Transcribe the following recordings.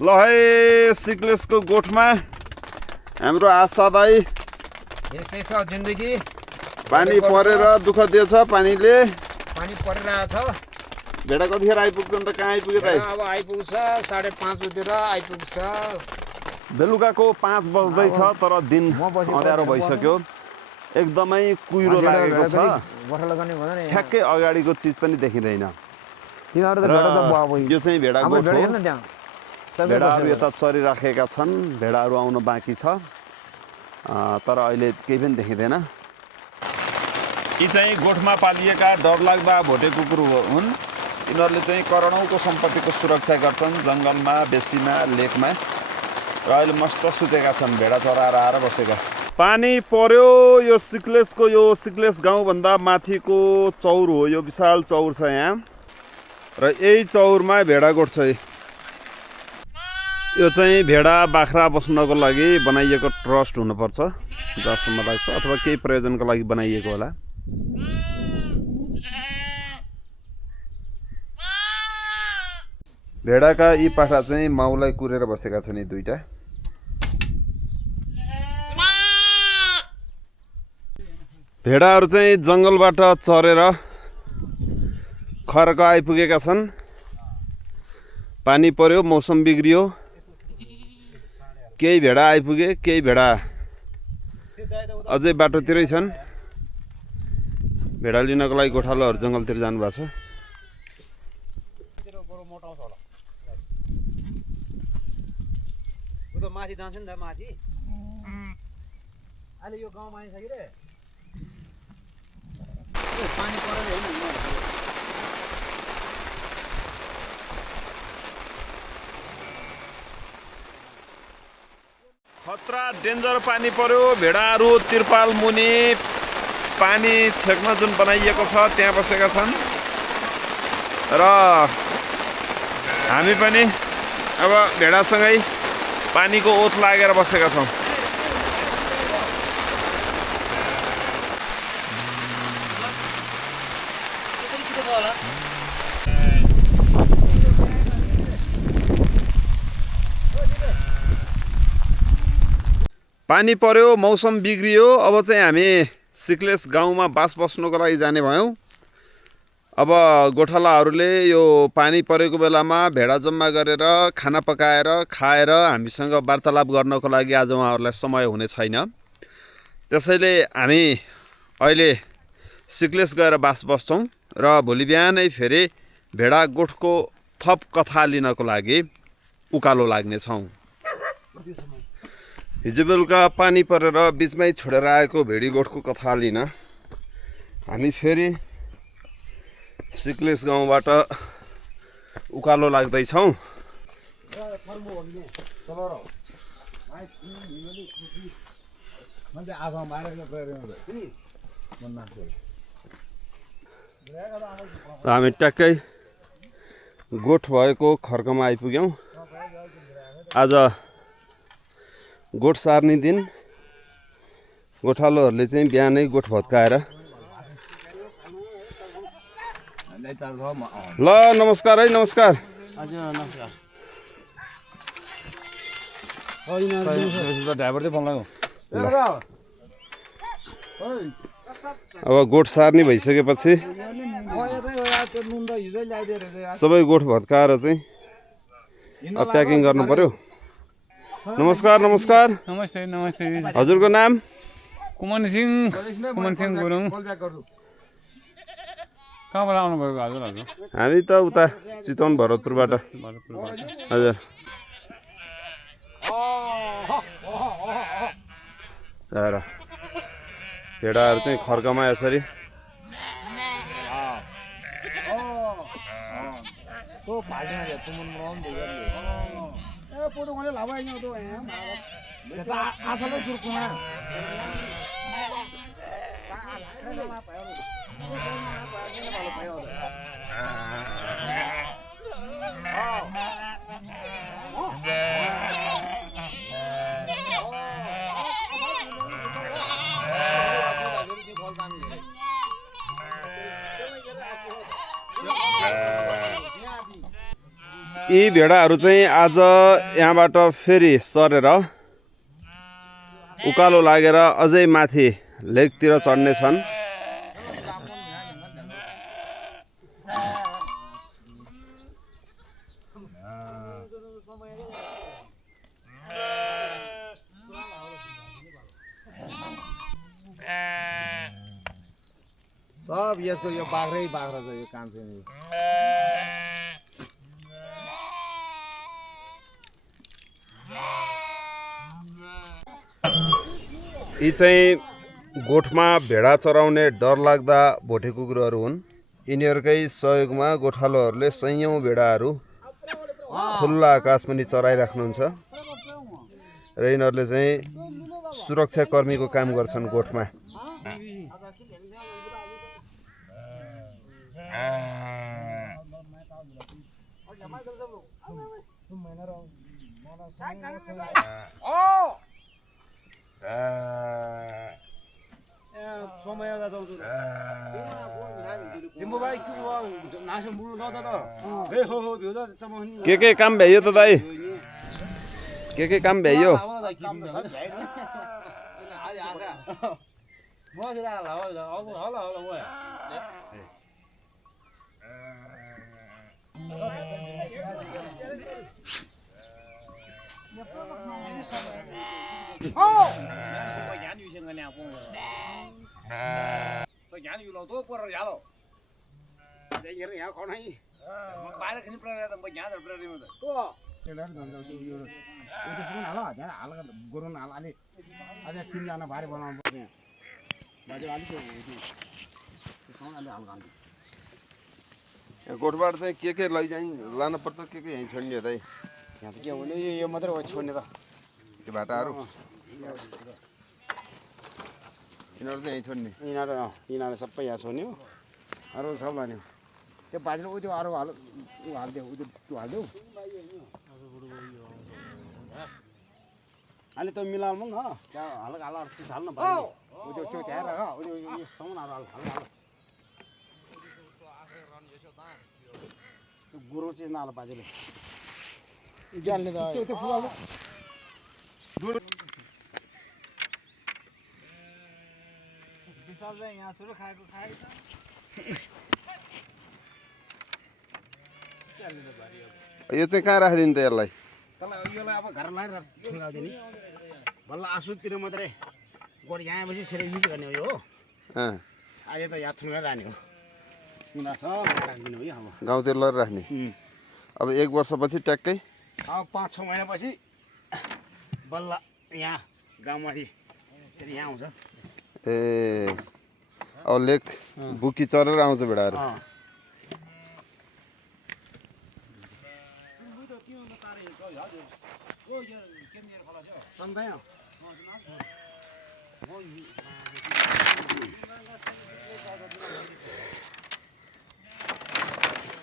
ल है सिक्लेसको गोठमा हाम्रो आशा दाई यस्तै छ जिन्दगी पानी परेर दुःख दिएछ पानीले पानी परिरहेछ भेडा कतिखेर आइपुग्छन् त कहाँ आइपुग्यो दाइ अब आइपुग्छ 5:30 बजेतिर आइपुग्छ बेलुकाको 5 बज्दैछ तर दिन अँध्यारो भइसक्यो एकदमै कुहिरो लागेको छ ठ्याक्कै अगाडिको चिज पनि देखिँदैन यो चाहिँ भेडा गोठ हो भेडाहरू यता चरिराखेका छन् भेडाहरू आउन बाँकी छ तर अहिले केही पनि देखिँदैन यी चाहिँ गोठमा पालिएका डरलाग्दा भोटे कुकुर हुन् यिनीहरूले चाहिँ करोडौँको सम्पत्तिको सुरक्षा गर्छन् जङ्गलमा बेसीमा लेकमा र अहिले मस्त सुतेका छन् भेडा चराएर आएर बसेका पानी पर्यो यो सिक्लेस गाउँभन्दा माथिको चौर हो यो विशाल चौर छ यहाँ र यही चौरमा भेडा गोठ छ यो चाहिँ भेडा बाख्रा बस्नको लागि बनाइएको ट्रस्ट हुनुपर्छ जसम्म लाग्छ अथवा केही प्रयोजनको लागि बनाइएको होला भेडाका यी पाठा चाहिँ माउलाई कुरेर बसेका छन् यी दुईटा भेडाहरू चाहिँ जङ्गलबाट चरेर खर्क आइपुगेका छन् पानी पर्यो मौसम बिग्रियो केही भेडा आइपुगे केही भेडा अझै बाटोतिरै छन् भेडा लिनको लागि गोठालोहरू जङ्गलतिर जानुभएको छ माथि जान्छ नि त माथि अहिले यो गाउँमा आइसक्यो रे पानी परेर खतरा डेन्जर पानी पर्यो भेडाहरू तिरपाल मुनि पानी छेक्न जुन बनाइएको छ त्यहाँ बसेका छन् र हामी पनि अब भेडासँगै पानीको ओत लागेर बसेका छौँ पानी पर्यो मौसम बिग्रियो अब चाहिँ हामी सिक्लेस गाउँमा बास बस्नुको लागि जाने भयौँ अब गोठालाहरूले यो पानी परेको बेलामा भेडा जम्मा गरेर खाना पकाएर खाएर हामीसँग वार्तालाप गर्नको लागि आज उहाँहरूलाई समय हुने छैन त्यसैले हामी अहिले सिक्लेस गएर बास बस्छौँ र भोलि बिहानै फेरि भेडा गोठको थप कथा लिनको लागि उकालो लाग्नेछौँ हिजो बेलुका पानी परेर बिचमै छोडेर आएको भेडी गोठको कथा लिन हामी फेरि सिक्लेस गाउँबाट उकालो लाग्दैछौँ हामी ट्याक्कै गोठ भएको खर्कमा आइपुग्यौँ आज गोठ सार्ने दिन गोठालोहरूले चाहिँ बिहानै गोठ भत्काएर ल नमस्कार है नमस्कार अब गोठ सार्ने भइसकेपछि सबै गोठ भत्काएर चाहिँ प्याकिङ गर्नु पर्यो नमस्कार नमस्कार नमस्ते नमस्ते हजुरको नाम कुमन सिंह गुरुङ कहाँबाट आउनुभएको हजुर हामी त उता चितवन भरतपुरबाट हजुर भेडाहरू चाहिँ खर्कमा यसरी यी भेडाहरू चाहिँ आज यहाँबाट फेरि सरेर उकालो लागेर अझै माथि लेकतिर चढ्ने छन्। सब यसको यो बाख्रै बाख्रा छ यो काम चाहिँ। यी चाहिँ गोठमा भेडा चराउने डरलाग्दा भोटे कुकुरहरू हुन्। यिनीहरूकै सहयोगमा गोठालोहरूले सयौं भेडाहरू खुल्ला आकाशमुनि चराइराख्नुहुन्छ र यिनीहरूले चाहिँ सुरक्षाकर्मीको काम गर्छन् गोठमा। के काम भ्याइयो त दाइ? के काम भ्याइयो? गोठबाट चाहिँ के लानु पर्छ, के यहीँ छोड्ने हो दाइ? यहाँ त के हुने यो मात्रै हो छोड्ने त। त्यो भाटाहरू यिनीहरू चाहिँ यहीँ छोड्ने? यिनीहरू सबै यहाँ छोड्ने हो, अरू सब लाने हो। त्यो बाजेले उ त्यो अरू हालिदियो, उ त्यो हालिदेऊ। अहिले त्यो मिलाउनु न, त्यहाँ हल्का चिज हाल्नु भयो। उ त्यो त्यहाँ राख, उ यो सामानहरू हाल्नु। त्यो गुरु चिज नहाल्नु बाजेले। जान्ने त त्यो फुल यहाँ सुरु खाएको यो चाहिँ कहाँ राखिदिनु त यसलाई? यसलाई अब घर लगाएर ठुङ्गाउँदिने बल्ल आँसुतिर मात्रै गोड यहाँ बसी छिटो युज गर्ने हो यो हो। अहिले त यहाँ ठुङ्गाएर राख्ने हो, सुना छ राखिदिने हो यो। अब गाउँतिर लगेर राख्ने। अब 1 वर्षपछि ट्याक्कै अब 5-6 महिनापछि बल्ल यहाँ गाउँमाथि फेरि यहाँ आउँछ। ए अब लेक बुकी चरेर आउँछ भेडाहरू।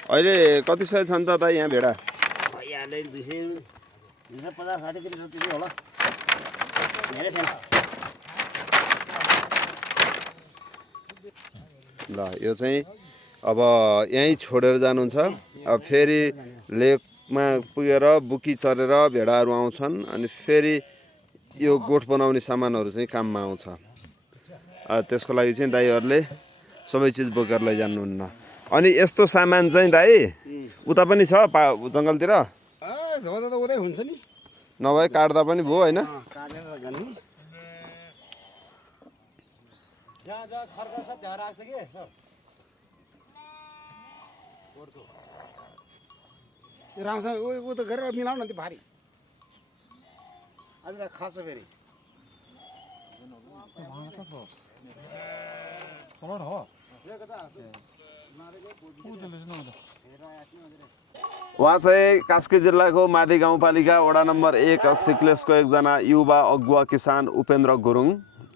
अहिले कति सय छन् त दाइ यहाँ भेडा? यहाँले 250-60 किलो जति होला, धेरै छैन। ल यो चाहिँ अब यहीँ छोडेर जानुहुन्छ। अब फेरि लेकमा पुगेर बुकी चरेर भेडाहरू आउँछन् अनि फेरि यो गोठ बनाउने सामानहरू चाहिँ काममा आउँछ। त्यसको लागि चाहिँ दाइहरूले सबै चिज बोकेर लैजानुहुन्न। अनि यस्तो सामान चाहिँ दाइ उता पनि छ जङ्गलतिर? झोदा त उतै हुन्छ नि, नभए काट्दा पनि भयो होइन? काटेर गर्ने। जहाँ खर्च छ त्यहाँ राख्छ कि त्यो राम्रोसँग उ त गरेर मिलाउन त्यो भारी अहिले त खास फेरि उहाँ चाहिँ कास्की जिल्लाको मादी गाउँपालिका वडा नम्बर 1 सिक्लेसको एकजना युवा अगुवा किसान उपेन्द्र गुरुङ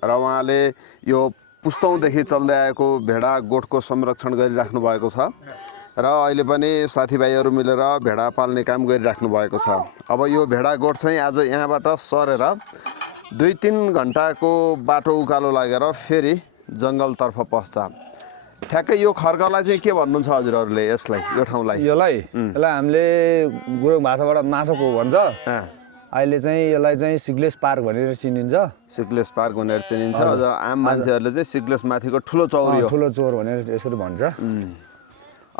र उहाँले यो पुस्तौँदेखि चल्दै आएको भेडा गोठको संरक्षण गरिराख्नु भएको छ र अहिले पनि साथीभाइहरू मिलेर भेडा पाल्ने काम गरिराख्नु भएको छ। अब यो भेडा गोठ चाहिँ आज यहाँबाट सरेर 2-3 घन्टाको बाटो उकालो लागेर फेरि जङ्गलतर्फ पस्छ। ठ्याक्कै यो खर्कलाई चाहिँ के भन्नुहुन्छ हजुरहरूले यसलाई यो ठाउँलाई यसलाई हामीले गुरुङ भाषाबाट नासोको भन्छ अहिले चाहिँ यसलाई चाहिँ सिग्लेस पार्क भनेर चिनिन्छ सिग्लेस पार्क भनेर चिनिन्छ अझ आम मान्छेहरूले चाहिँ सिग्लेस माथिको ठुलो चौर हो ठुलो चौर भनेर यसरी भन्छ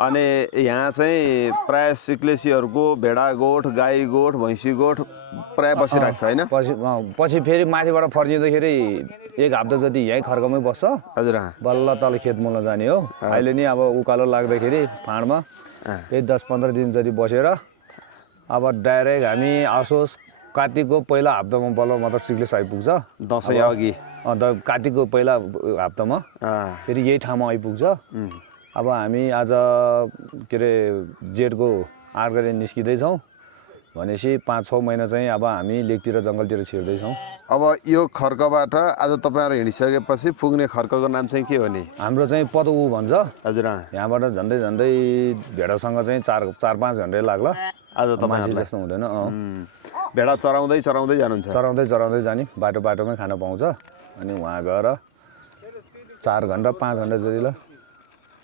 अनि यहाँ चाहिँ प्राय सिक्लेसीहरूको भेडा गोठ गाई गोठ भैँसी गोठ प्राय बसिरहेको छ होइन पछि फेरि माथिबाट फर्किँदाखेरि एक हप्ता जति यहीँ खर्कमै बस्छ हजुर बल्ल तल खेत मोल्न जाने हो अहिले नि अब उकालो लाग्दाखेरि फाँडमा यही 10-15 दिन जति बसेर अब डाइरेक्ट हामी असोज कार्तिकको पहिला हप्तामा बल्ल मात्र सिग्लेस आइपुग्छ दसैँ अघि अन्त कार्तिकको पहिला हप्तामा फेरि यही ठाउँमा आइपुग्छ अब हामी आज के अरे जेठको 8 गते निस्किँदैछौँ भनेपछि 5-6 महिना चाहिँ अब हामी लेकतिर जङ्गलतिर छिर्दैछौँ अब यो खर्कबाट आज तपाईँहरू हिँडिसकेपछि पुग्ने खर्कको नाम चाहिँ के हो नि हाम्रो चाहिँ पदउ भन्छ हजुर यहाँबाट झन्डै झन्डै भेडासँग चाहिँ 4-5 घन्टै लाग्ला आज मान्छे जस्तो हुँदैन भेडा चराउँदै जानुहुन्छ चराउँदै जाने बाटोमै खान पाउँछ अनि वहाँ गएर 4 घन्टा 5 घन्टा जतिलाई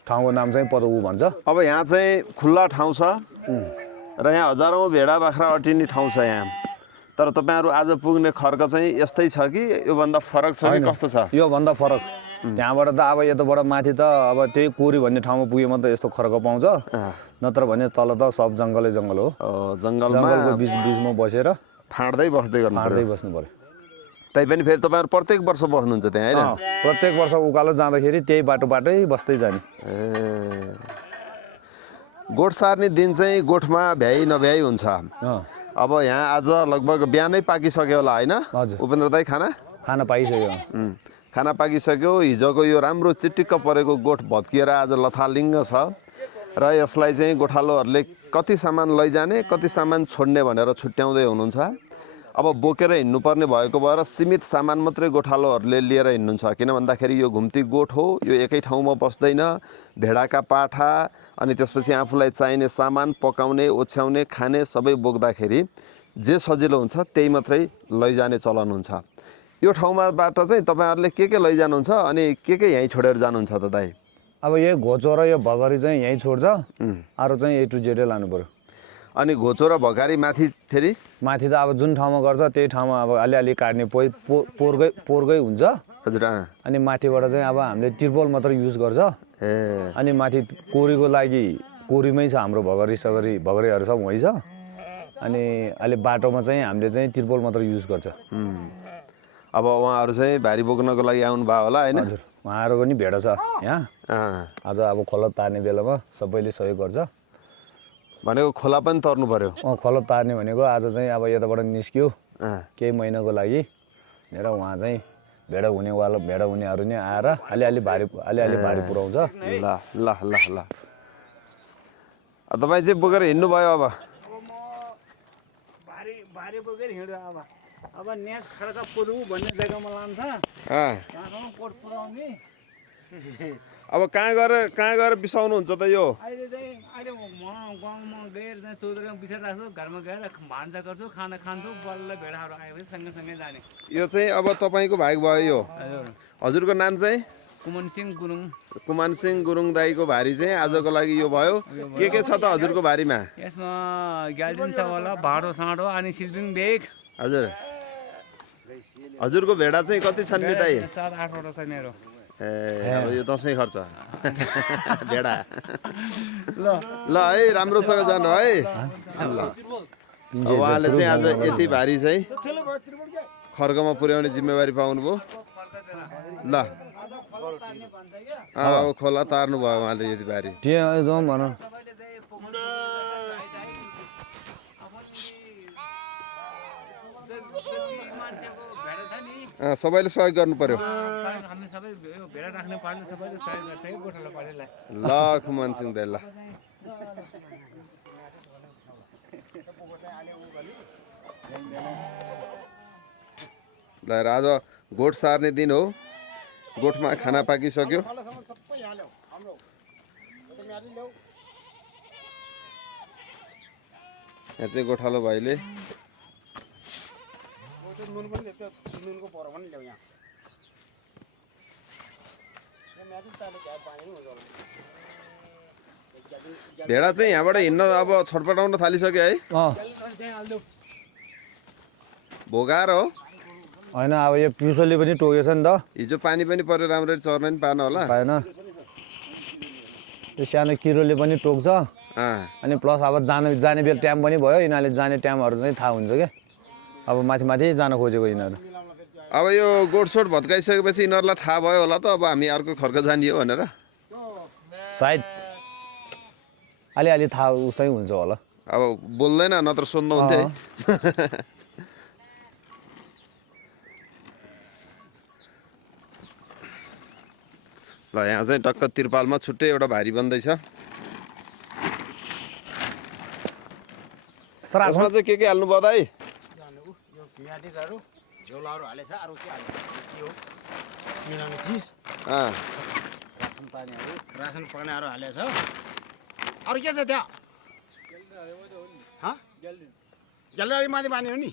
ठाउँको नाम चाहिँ पदउ भन्छ अब यहाँ चाहिँ खुल्ला ठाउँ छ र यहाँ हजारौँ भेडा बाख्रा अटिने ठाउँ छ यहाँ तर तपाईँहरू आज पुग्ने खर्क चाहिँ यस्तै छ कि योभन्दा फरक छ कि कस्तो छ योभन्दा फरक त्यहाँबाट त अब यताबाट माथि त अब त्यही कोरी भन्ने ठाउँमा पुगे मात्रै यस्तो खर्क पाउँछ नत्र भने तल त सब जङ्गलै जङ्गल हो जङ्गलको बिचमा बसेर फाँड्दै बस्दै बस्नु पर्यो तैपनि फेरि तपाईँहरू प्रत्येक वर्ष बस्नुहुन्छ त्यहाँ होइन प्रत्येक वर्ष उकालो जाँदाखेरि त्यही बाटोबाटै बस्दै जाने गोठ सार्ने दिन चाहिँ गोठमा भ्याइ नभ्याइ हुन्छ अब यहाँ आज लगभग बिहानै पाकिसक्यो होला होइन उपेन्द्र दाइ खाना पाइसक्यो खाना पाकिसक्यो हिजोको यो राम्रो चिटिक्क परेको गोठ भत्किएर आज लथालिङ्ग छ र यसलाई चाहिँ गोठालोहरूले कति सामान लैजाने कति सामान छोड्ने भनेर छुट्याउँदै हुनुहुन्छ अब बोकेर हिँड्नुपर्ने भएको भएर सीमित सामान मात्रै गोठालोहरूले लिएर हिँड्नुहुन्छ किन भन्दाखेरि यो घुम्ती गोठ हो यो एकै ठाउँमा बस्दैन भेडाका पाठा अनि त्यसपछि आफूलाई चाहिने सामान पकाउने ओछ्याउने खाने सबै बोक्दाखेरि जे सजिलो हुन्छ त्यही मात्रै लैजाने चलन हुन्छ यो ठाउँमाबाट चाहिँ तपाईँहरूले के लैजानुहुन्छ अनि के यहीँ छोडेर जानुहुन्छ त दाइ अब यही घोचो र यो भगरी चाहिँ यहीँ छोड्छ अरू चाहिँ ए टु जेडै लानु पर्यो अनि घोचो र भगारी माथि फेरि माथि त अब जुन ठाउँमा गर्छ त्यही ठाउँमा अब अलिअलि काट्ने पोरकै हुन्छ हजुर अनि माथिबाट चाहिँ अब हामीले तिर्पल मात्र युज गर्छ अनि माथि कोरीको लागि कोरीमै छ हाम्रो भगरीहरू सब वहीँ छ अनि अहिले बाटोमा चाहिँ हामीले चाहिँ तिर्पल मात्र युज गर्छ अब उहाँहरू चाहिँ भारी बोक्नको लागि आउनुभयो होला होइन हजुर उहाँहरूको पनि भेडा छ यहाँ आज अब खोला तार्ने बेलामा सबैले सहयोग गर्छ भनेको खोला पनि तर्नु पर्यो खोला तार्ने भनेको आज चाहिँ अब यताबाट निस्क्यो केही महिनाको लागि भनेर उहाँ चाहिँ भेडा हुनेहरू नै आएर अलिअलि भारी पुऱ्याउँछ ल ल ल ल तपाईँ चाहिँ बोकेर हिँड्नुभयो अब भारी बोकेर हिँड्यो अब नेट खड्का पुरु भन्ने जग्गामा लान्छ त्यहाँसम्म कोट पुऱ्याउने अब कहाँ गएर बिसाउनुहुन्छ त यो अहिले म गाउँमा गएर चाहिँ चौधरीमा बिसाएर राख्छु घरमा गएर भान्सा गर्छु खाना खान्छु बल्ल भेडाहरू आएपछि सँगै जाने यो चाहिँ अब तपाईँको भाइ भयो यो हजुरको नाम चाहिँ कुमान सिंह गुरुङ दाईको भारी चाहिँ आजको लागि यो भयो के छ त हजुरको भारीमा यसमा ग्याल्टिन छ होला भाँडो साँडो अनि सिल्भिङ बेग हजुरको भेडा चाहिँ कति छन् नि दाइ 7-8वटा छ मेरो अब यो दसैँ खर्च भेडा ल है राम्रोसँग जानु है ल उहाँले चाहिँ आज यति भारी चाहिँ खर्कमा पुर्याउने जिम्मेवारी पाउनुभयो ल अब खोला तार्नु भयो उहाँले यति भारी सबैले सहयोग गर्नु पर्यो ल कुमान सिंह दाइ ल आज गोठ सार्ने दिन हो गोठमा खाना पाकिसक्यो यहाँ चाहिँ गोठालो भाइले भेडा चाहिँ यहाँबाट हिँड्न अब छटपटाउन थालिसक्यो है भोगाएर हो होइन अब यो पिउसोले पनि टोकेछ नि त हिजो पानी पनि पर्यो राम्ररी चर्न नि पाएन होला पाएन यो सानो किरोले पनि टोक्छ अनि प्लस अब जाने बेला टाइम पनि भयो यिनीहरूले जाने टाइमहरू चाहिँ थाहा हुन्छ क्या अब माथि माथि जान खोजेको यिनीहरू अब यो गोठसोट भत्काइसकेपछि यिनीहरूलाई थाहा भयो होला त अब हामी अर्को खर्क जाने हो भनेर सायद अलिअलि थाहा उसै हुन्छ होला अब बोल्दैन नत्र सोध्नु हुन्थ्यो है ल यहाँ चाहिँ टक्क तिरपालमा छुट्टै एउटा भारी बन्दैछ यसमा चाहिँ के हाल्नुभयो दाइ यो पियाजीहरू झोलाहरू हालेछ अरू के हाल्छ के हो मिलाउने चिज रासन पानीहरू हालेछ अरू के छ त्यहाँ जल्दी माथि बानी हो नि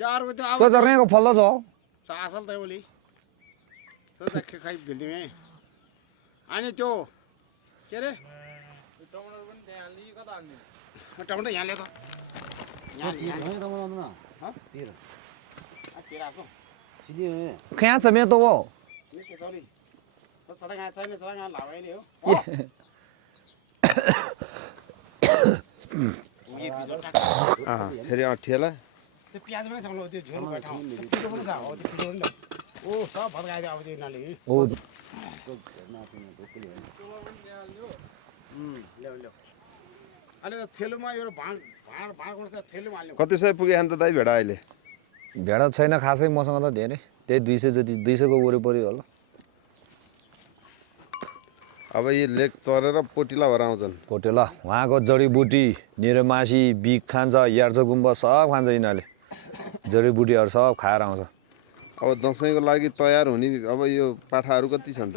त्यहाँ अर्को त्यो त्यो जर्नेको फल्दो छ असल त बोली त्यो त खाइ भिल्दिमे अनि त्यो के अरे टमाटर यहाँ ल्यायो त कहाँ छ मेरो त हो फेरि अठिएला त्यो प्याज पनि सक्नु त्यो झोल बैठाउ त्यो पिरो पनि छ हो त्यो पिरो पनि ल्याऊ ओ सब भत्काइदियो अब त्यो यिनीहरूले हो ल्याऊ ल्याऊ अहिले त थेलुमा यो भाँड गर्छ थेलुमा हाल्नु कति सय पुगे अन्त दाइ भेडा अहिले भेडा छैन खासै मसँग त धेरै त्यही 200 जति 200 को वरिपरि होला अब यी लेक चरेर पोटिला भएर आउँछन् पोटेला उहाँको जडीबुटी निरमासी बिख खान्छ यार्छ गुम्ब सब खान्छ यिनीहरूले जडीबुटीहरू सब खाएर आउँछ अब दसैँको लागि तयार हुने अब यो पाठाहरू कति छन् त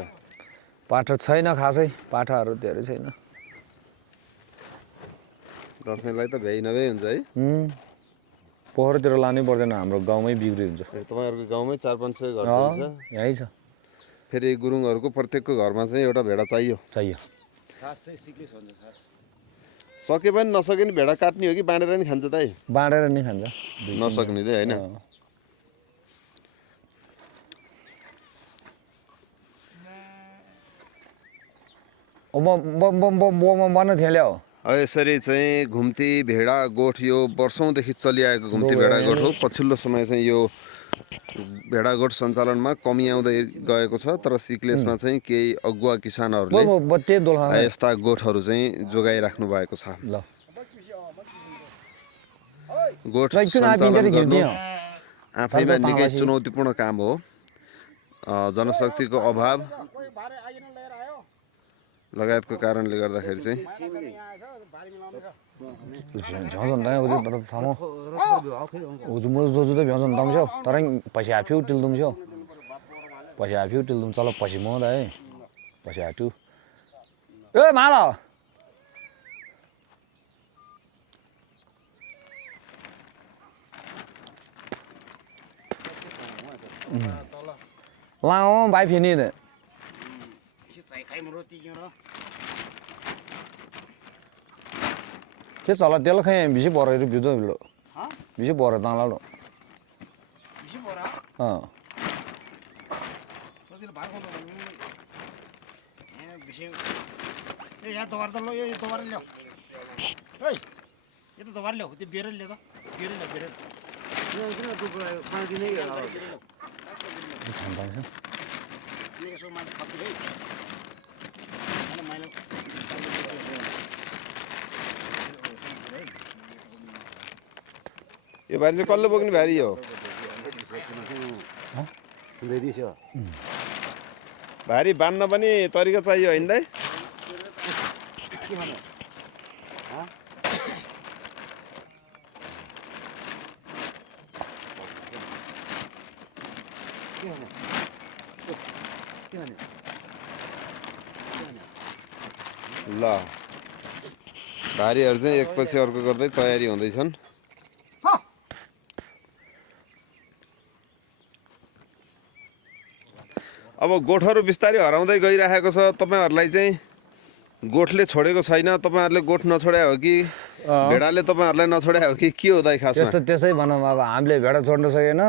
पाठा छैन खासै पाठाहरू धेरै छैन दसैँलाई त भ्याइ नभ्याइ हुन्छ है पोखरतिर लानै पर्दैन हाम्रो गाउँमै बिक्री हुन्छ तपाईँहरूको गाउँमै 400-500 घर छ यहीँ छ फेरि गुरुङहरूको प्रत्येकको घरमा चाहिँ एउटा भेडा चाहियो सके पनि नसके नि भेडा काट्ने हो कि बाँडेर नि खान्छ दाइ बाँडेर नि खान्छ नसक्नेले होइन बन्न थियो ल्याऊ यसरी चाहिँ घुम्ती भेडा गोठ यो वर्षौँदेखि चलिआएको घुम्ती भेडा गोठ हो पछिल्लो समय चाहिँ यो भेडा गोठ सञ्चालनमा कमी आउँदै गएको छ तर सिक्लेसमा चाहिँ केही अगुवा किसानहरूले यस्ता गोठहरू चाहिँ जोगाइराख्नु भएको छ गोठ सञ्चालन गर्नु आफैमा निकै चुनौतीपूर्ण काम हो जनशक्तिको अभाव लगायतको कारणले गर्दाखेरि चाहिँ तर पछि हाफ्यौ टिल्दुम छौ पछि हाफ्यौ टिल्दुम चल पछि म है पछि हाट्यौ ए माला लाओ भाइ फेरि cái chả là tiếc là khi bị bỏ rồi bị đâu rồi bị bỏ rồi tăng lắm या दोबारा तो लो ये दोबारा लो ओए ये तो दोबारा लो ये बेरल ले दो बेरल ले बेरल ये इतना तो खाने की नहीं है ये सो मैं खाती है मैंने मैंने यो भारी चाहिँ कसले बोक्ने भारी हो भारी बाँध्न पनि तरिका चाहियो होइन दाइ ल भारीहरू चाहिँ एकपछि अर्को गर्दै तयारी हुँदैछन् अब गोठहरू बिस्तारै हराउँदै गइरहेको छ तपाईँहरूलाई चाहिँ गोठले छोडेको छैन तपाईँहरूले गोठ नछोडे हो कि भेडाले तपाईँहरूलाई नछोडे हो कि के हो दाइ खासमा त्यसै भनौँ अब हामीले भेडा छोड्न सकेन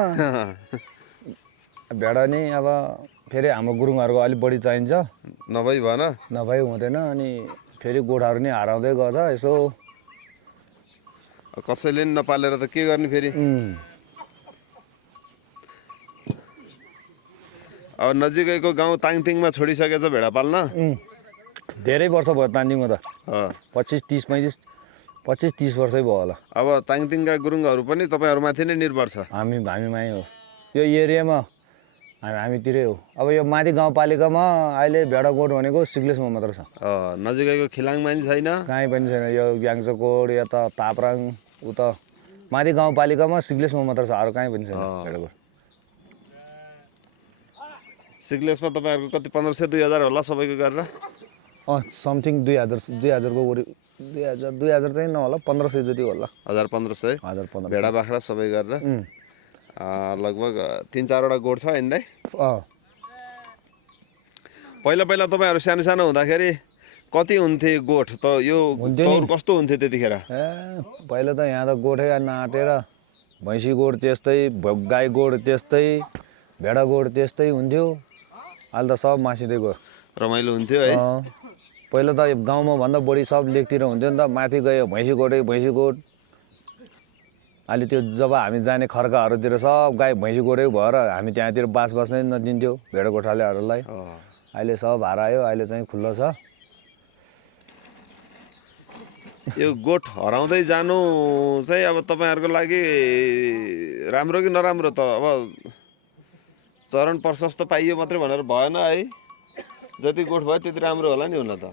भेडा नि अब फेरि हाम्रो गुरुङहरूको अलिक बढी चाहिन्छ नभई भएन नभए हुँदैन अनि फेरि गोठाहरू नि हराउँदै गछ यसो कसैले नि नपालेर त के गर्ने फेरि अब नजिकैको गाउँ ताङतिङमा छोडिसकेछ भेडा पाल्न धेरै वर्ष भयो तान्दिङमा त 25-30 वर्षै भयो होला अब ताङतिङका गुरुङहरू पनि तपाईँहरूमाथि नै निर्भर छ हामीमै हो यो एरियामा हामीतिरै हो अब यो माथि गाउँपालिकामा अहिले भेडा गोठ भनेको सिग्लेसमा मात्र छ नजिकैको खिलाङमा नि छैन कहीँ पनि छैन यो ग्याङ्चोकोट यता तापराङ उता माथि गाउँपालिकामा सिग्लेसमा मात्र छ अरू कहीँ पनि छैन भेडा गोठ सिग्लेसमा तपाईँहरूको कति 1500-2000 होला सबैको गरेर समथिङ 2000को 2000 चाहिँ नहोला 1500 जति होला 1500 भेडा बाख्रा सबै गरेर लगभग 3-4 वटा गोठ छ हिँड्दै पहिला तपाईँहरू सानो सानो हुँदाखेरि कति हुन्थे गोठ त यो चौर कस्तो हुन्थ्यो त्यतिखेर पहिला त यहाँ त गोठै नाटेर भैँसी गोठ त्यस्तै गाई गोठ त्यस्तै भेडा गोठ त्यस्तै हुन्थ्यो अहिले त सब मासिँदै गयो रमाइलो हुन्थ्यो है पहिला त गाउँमा भन्दा बढी सब लेकतिर हुन्थ्यो नि त माथि गयो भैँसी गोठ अहिले त्यो जब हामी जाने खर्काहरूतिर सब गाई भैँसी गोठै भएर हामी त्यहाँतिर बास बस्नै नदिन्थ्यो भेडा गोठालेहरूलाई अहिले सब हरायो अहिले चाहिँ खुल्लो छ यो गोठ हराउँदै जानु चाहिँ अब तपाईँहरूको लागि राम्रो कि नराम्रो त अब चरण प्रशस्त पाइयो मात्रै भनेर भएन है जति गोठ भयो त्यति राम्रो होला नि हुन त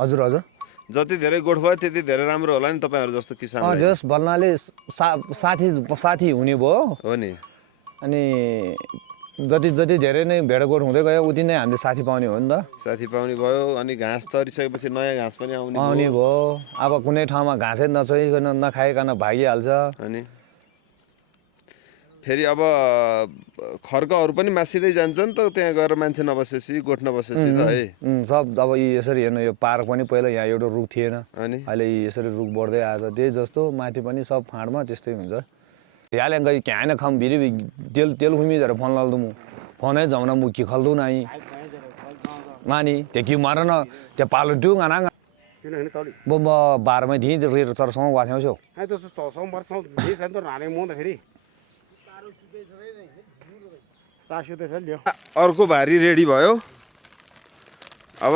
हजुर जति धेरै गोठ भयो त्यति धेरै राम्रो होला नि तपाईँहरू जस्तो किसान जस भन्नाले साथी हुने भयो हो नि अनि जति धेरै नै भेडा गोठ हुँदै गयो उति नै हामीले साथी पाउने हो नि त साथी पाउने भयो अनि घाँस चरिसकेपछि नयाँ घाँस पनि आउने भयो अब कुनै ठाउँमा घाँसै नचोइकन नखाइकन भागिहाल्छ अनि फेरि अब खर्कहरू पनि मासिँदै जान्छ नि त त्यहाँ गएर मान्छे नबसेपछि गोठ नबसेपछि त है सब अब यसरी हेर्नु यो पार्क पनि पहिला यहाँ एउटा रुख थिएन अनि अहिले यसरी रुख बढ्दै आएको त्यही जस्तो माथि पनि सब फाँडमा त्यस्तै हुन्छ याले गई क्या न खम भिरी तेल घुमिएर फोन लाल्दु म फोनै जाउन म कि खल्दु नाइ मानी त्यो कि मार न त्यो पालो टु गाना किनभने तौली म 12 मै धिज रेर चरसँग वाथ्याउँछु है त 600 वर्ष जे छ नि त राने म त फेरि चासो त छ ल्यो अर्को भारी रेडी भयो अब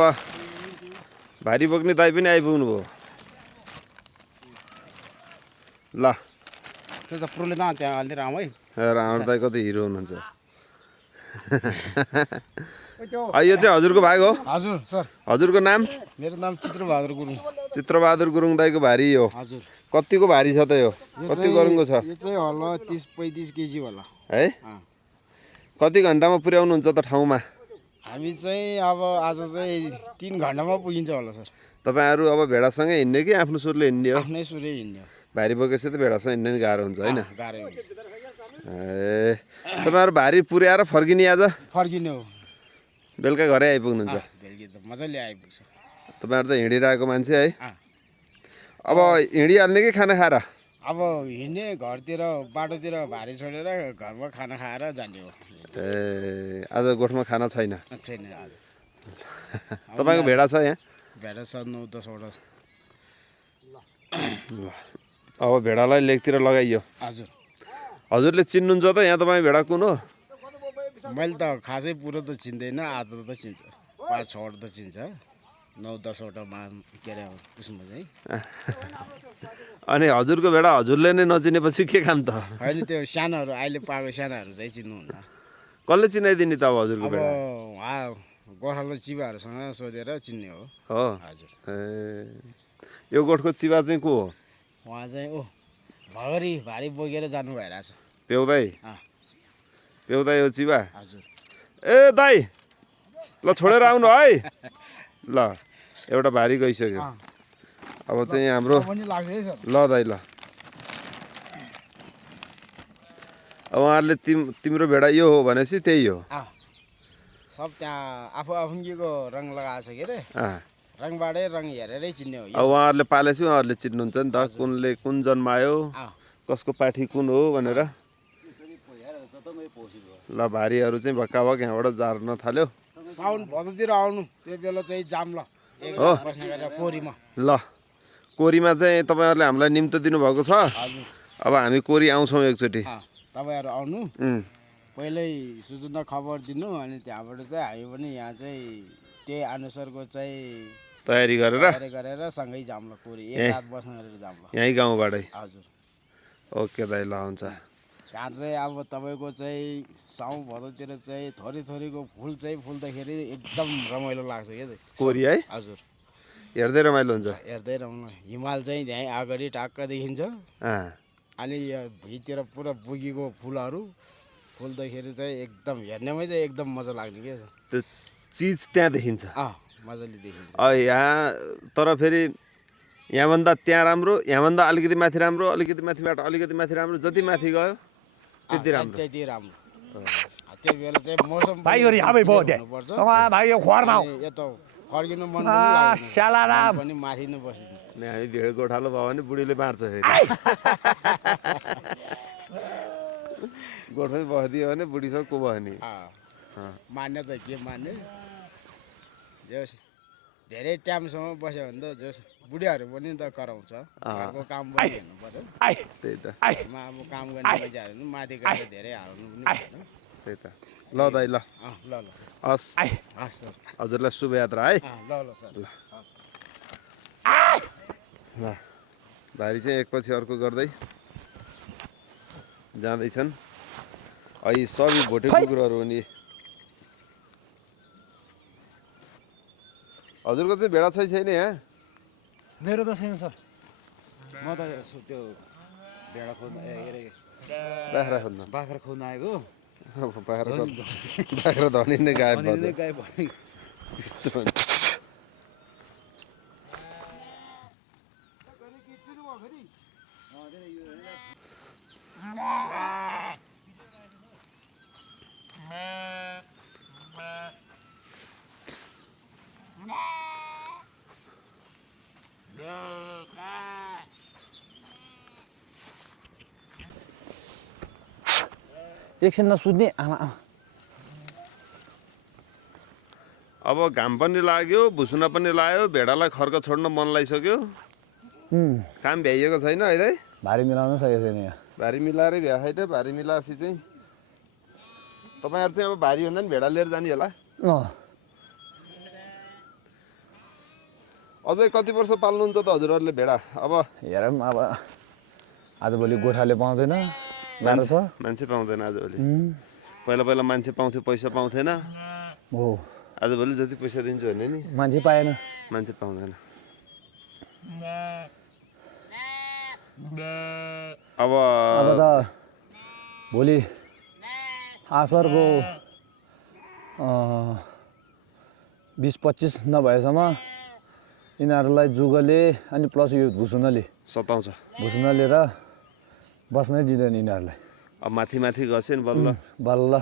भारी बोक्ने दाइ पनि आइपुग्नु भयो ल त्यो चाहिँ प्रोले त त्यहाँ अलि राम है राम दाइ कति हिरो हुनुहुन्छ यो चाहिँ हजुरको भाग हो हजुर सर हजुरको नाम मेरो नाम चित्रबहादुर गुरुङ चित्रबहादुर गुरुङ दाइको भारी हो हजुर कतिको भारी छ त यो कति गरुङको छ यो चाहिँ होला 30-35 केजी होला है कति घन्टामा पुर्याउनुहुन्छ त ठाउँमा हामी चाहिँ अब आज चाहिँ 3 घन्टामा पुगिन्छ होला सर तपाईँहरू अब भेडासँगै हिँड्ने कि आफ्नो सुरले हिँड्ने हो आफ्नै सुरै हिँड्ने हो भारी बोकेपछि त भेडासँग हिँड्ने नि गाह्रो हुन्छ होइन गाह्रो हुन्छ ए तपाईँहरू भारी पुर्याएर फर्किने आज फर्किने हो बेलुका घरै आइपुग्नुहुन्छ बेलुकी त मजाले आइपुग्छ तपाईँहरू त हिँडिरहेको मान्छे है अब हिँडिहाल्ने कि खाना खाएर अब हिँड्ने घरतिर बाटोतिर भारी छोडेर घरमा खाना खाएर जाने हो ए आज गोठमा खाना छैन छैन आज तपाईँको भेडा छ यहाँ भेडा छ 9-10 वटा अब भेडालाई लेकतिर लगाइयो हजुर हजुरले चिन्नुहुन्छ त यहाँ तपाईँ भेडा कुन हो मैले त खासै पुरो त चिन्दैन आधा त चिन्छ 5-6 वटा त चिन्छ 9-10 वटामा के अरे उसमा चाहिँ अनि हजुरको भेडा हजुरले नै नचिनेपछि के काम त होइन त्यो सानोहरू अहिले पाएको सानोहरू चाहिँ चिन्नुहुन्न कसले चिनाइदिने त अब हजुरको अब भेडा गोर्खालो चिबाहरूसँग सोधेर चिन्ने हो हो हजुर ए यो गोठको चिबा चाहिँ को हो उहाँ चाहिँ भगरी भारी बोकेर जानु भइरहेछ पेउदाई पेउदाई हो चिबा हजुर ए दाइ ल छोडेर आउनु है ल एउटा भारी गइसक्यो अब चाहिँ हाम्रो पनि लाग्छ है सर ल दाइ ल उहाँहरूले तिम्रो भेडा यो हो भनेपछि त्यही हो। सब त्यहाँ आफू आफूको रङ लगाएको छ के अरे रङबाटै रङ हेरेरै चिन्ने हो। अब उहाँहरूले पालेपछि उहाँहरूले चिन्नुहुन्छ नि त कुनले कुन जन्मायो कसको पाठी कुन हो भनेर। ल भारीहरू चाहिँ भक्काभक यहाँबाट झार्न थाल्यो। साउन भदौतिर आउनु त्यो बेला चाहिँ जाम ल हो कोरीमा। ल कोरीमा चाहिँ तपाईँहरूले हामीलाई निम्तो दिनुभएको छ। अब हामी कोरी आउँछौँ एकचोटि। तपाईँहरू आउनु पहिल्यै सूचना खबर दिनु अनि त्यहाँबाट चाहिँ हामी पनि यहाँ चाहिँ त्यही अनुसारको चाहिँ तयारी गरेर सँगै जाम ल कोरी एक रात बस्न गरेर जाम ल यहीँ गाउँबाटै। हजुर ओके दाइ ल हुन्छ। त्यहाँ चाहिँ अब तपाईँको चाहिँ साउन भदौतिर चाहिँ थोरीको फुल चाहिँ फुल्दाखेरि एकदम रमाइलो लाग्छ क्या कोरी है। हजुर हेर्दै रमाइलो हुन्छ। हेर्दै रमाइलो हिमाल चाहिँ त्यहीँ अगाडि टाक्क देखिन्छ अनि भित्र पुरा पुगेको फुलहरू फुल्दाखेरि चाहिँ एकदम हेर्नेमै चाहिँ एकदम मजा लाग्ने क्या त्यो चिज त्यहाँ देखिन्छ। मजाले देखिन्छ। यहाँ तर फेरि यहाँभन्दा त्यहाँ राम्रो यहाँभन्दा अलिकति माथि राम्रो अलिकति माथिबाट अलिकति माथि राम्रो जति माथि गयो त्यति राम्रो। त्यति राम्रो त्यो बेला चाहिँ मौसम भाइहरु यहाँ भयो हुनुपर्छ। भाइ यो खरमा यता फर्किनु मन पनि लाग्दैन सालाराम पनि माथि नै बसिदिनु। हामी भेड गोठालो भयो भने बुढीले बाँड्छ फेरि। गोठमै बसिदियो भने बुढीसँग को भयो नि मान्ने त के मान्ने जस धेरै टाइमसम्म बस्यो भने त जस बुढियाहरू पनि त कराउँछ घरको काम पनि हेर्नु पर्यो। त्यही त अब काम गर्ने मान्छेहरू पनि माथि गएर धेरै हाल्नु पनि भएन। त्यही त ल दाइ ल ल ल हस् हस् सर हजुरलाई शुभयात्रा है। ल ल सर ल भारी चाहिँ एकपछि अर्को गर्दै जाँदैछन्। अहिले सबै भोटे कुकुरहरू हो नि। हजुरको चाहिँ भेडा छैन यहाँ? मेरो त छैन सर। म त त्यो भेडा खोज्न बाख्रा खोज्न बाख्रा खोज्न आएको। बाख्रा धनी नै गायब भयो। एकछिन नसुत्ने आमा। अब घाम पनि लाग्यो भुसुना पनि लाग्यो भेडालाई खर्क छोड्न मन लागिसक्यो। काम भ्याइएको छैन अहिले। भारी मिलाउन सकेको छैन यहाँ। भारी मिलाएरै भ्या छैन। भारी मिलाएपछि चाहिँ तपाईँहरू चाहिँ अब भारी भन्दा पनि भेडा लिएर जाने होला। अझै कति वर्ष पाल्नुहुन्छ त हजुरहरूले भेडा? अब हेरौँ अब आजभोलि गोठाले पाउँदैन गाह्रो छ। मान्छे पाउँदैन आजभोलि। पहिला पहिला मान्छे पाउँथ्यो पैसा पाउँथेन। हो आजभोलि जति पैसा दिन्छु भने नि मान्छे पाएन। मान्छे पाउँदैन। अब त भोलि आषाढको 20-25 नभएसम्म यिनीहरूलाई जुगले अनि प्लस यो भुसुनाले सताउँछ। भुसुना लिएर बस्नै दिँदैन यिनीहरूलाई। अब माथि माथि गस्यो नि बल्ल बल्ल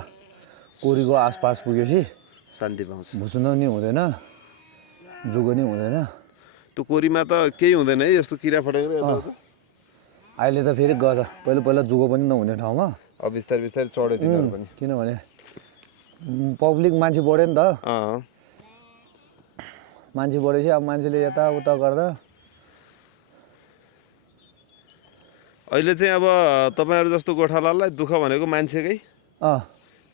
कोरीको आसपास पुगेपछि शान्ति पाउँछ। भुसुना नि हुँदैन जुगो नि हुँदैन। त्यो कोरीमा त केही हुँदैन है यस्तो किरा फटेको। अहिले त फेरि गछ पहिला पहिला जुगो पनि नहुने ठाउँमा अब बिस्तारै बिस्तारै चढ्यो तिनीहरू पनि। किनभने पब्लिक मान्छे बढ्यो नि त। मान्छे बढेपछि अब मान्छेले यताउता गर्दा अहिले चाहिँ अब तपाईँहरू जस्तो गोठालालाई दुःख भनेको मान्छेकै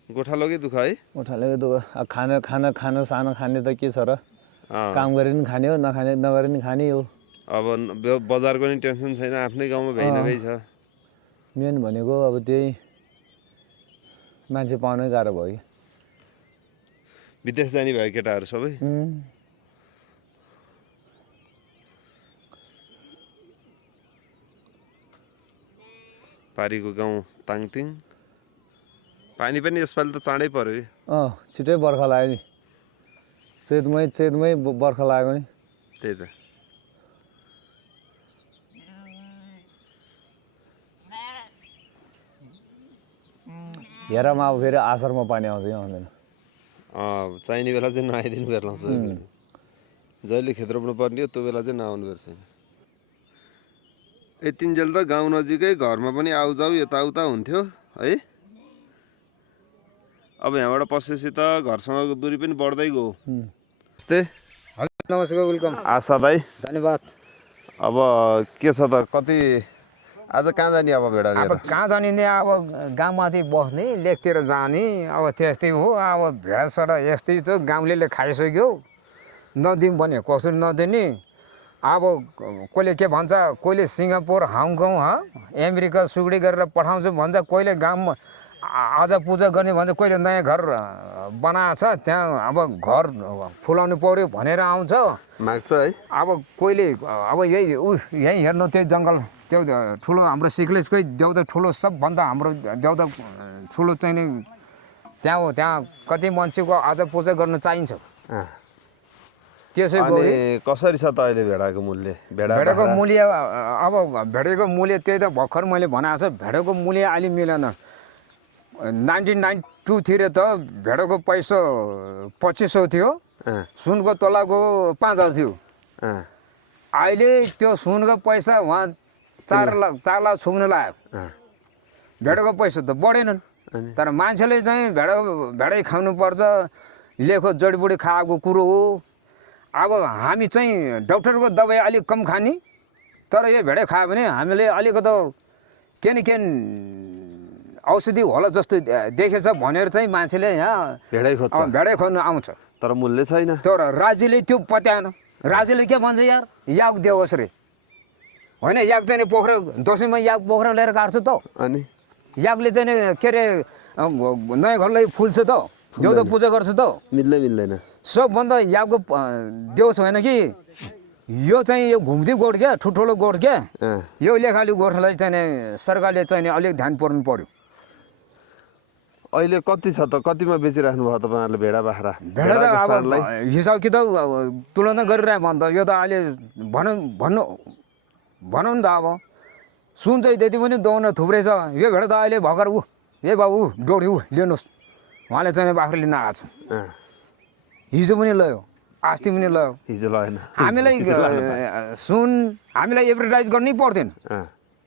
गोठालोकै दुःख है। गोठालेकै दुःख। अब खाना सानो खाने त के छ र काम गरे नि खाने हो नखाने नगरे नि खाने हो। अब बजारको नि टेन्सन छैन आफ्नै गाउँमा भ्याइ नभ्याइ छ। मेन भनेको अब त्यही मान्छे पाउनै गाह्रो भयो कि। विदेश जाने भयो केटाहरू सबै। पारीको गाउँ ताङतिङ। पानी पनि यसपालि त चाँडै पर्यो कि। छिटै बर्खा लाग्यो नि। चैतमै बर्खा लाग्यो नि। त्यही त। हेरमा अब फेरि आसारमा पानी आउँछ कि आउँदैन चाहिने बेला चाहिँ नआइदिनु बेलाउँछ जहिले खेत रोप्नु पर्ने हो त्यो बेला चाहिँ नआउनु पर्छ यतिन्जेल त गाउँ नजिकै घरमा पनि आउजाउ यताउता हुन्थ्यो है अब यहाँबाट पसेपछि त घरसँगको दूरी पनि बढ्दै गयो हजुर नमस्कार वेलकम आशा दाइ धन्यवाद अब के छ त कति आज कहाँ जाने अब भेडा लिएर अब कहाँ जाने नि अब गाउँमाथि बस्ने लेकतिर जाने अब त्यस्तै हो अब भेडासडा यस्तै छ गाउँले खाइसक्यो नदिउँ भने कसरी नदिने अब कोहीले के भन्छ कोहीले सिङ्गापुर हङकङ अमेरिका सुगडी गरेर पठाउँछु भन्छ कोहीले गाउँमा आज पूजा गर्ने भन्छ कोहीले नयाँ घर बनाएको छ त्यहाँ अब घर फुलाउनु पर्यो भनेर आउँछ माग्छ है अब कोहीले अब यहीँ हेर्नु त्यो जङ्गल त्यो ठुलो हाम्रो सिक्लेसकै देउता ठुलो सबभन्दा हाम्रो देउता ठुलो चाहिँ नि त्यहाँ हो त्यहाँ कति मान्छेको आज पूजा गर्न चाहिन्छ त्यसै अनि कसरी छ त अहिले भेडाको मूल्य भेडाको मूल्य अब भेडाको मूल्य त्यही त भर्खर मैले भनेको छ भेडाको मूल्य अहिले मिलेन 1992तिर त भेडाको पैसा 2500 थियो सुनको तोलाको 5000 थियो अहिले त्यो सुनको पैसा वहाँ 4 लाख छुग्न लाग्यो भेडाको पैसा त बढेनन् तर मान्छेले चाहिँ भेडै खानुपर्छ लेखो जडीबुडी खाएको कुरो हो अब हामी चाहिँ डाक्टरको दबाई अलिक कम खाने तर यो भेडै खायो भने हामीले अलिकति के न के औषधि होला जस्तो देखेछ भनेर चाहिँ मान्छेले यहाँ भेडै खोज्नु आउँछ तर मूल्य छैन तर राज्यले त्यो पत्याएन राज्यले के भन्छ यार याग देओस् रे होइन याग चाहिँ पोखरा दसैँमा याग पोखरा लिएर काट्छ त अनि यागले चाहिँ के अरे नयाँ घरलाई फुल्छ त देउता पूजा गर्छ त मिल्दैन सबभन्दा यागको देओस् होइन कि यो चाहिँ यो घुम्ती गोठ क्या ठुल्ठुलो गोठ क्या यो लेखाली गोठलाई चाहिँ सरकारले चाहिँ अलिक ध्यान पर्नु पर्यो अहिले कति छ त कतिमा बेचिराख्नु भयो तपाईँहरूले भेडा बाख्रा भेडा त अब हिसाब किताब तुलना गरिरह्यो भने त यो त अहिले भनौँ नि त अब सुन चाहिँ त्यति पनि दौन थुप्रै छ यो भेडा त अहिले भर्खर ए बाबु डोरी लिनुहोस् उहाँले चाहिँ बाख्रा लिन आएको छ हिजो पनि लयो अस्ति पनि लयो हिजो लगेन हामीलाई हामीलाई एडभर्टाइज गर्नै पर्दैन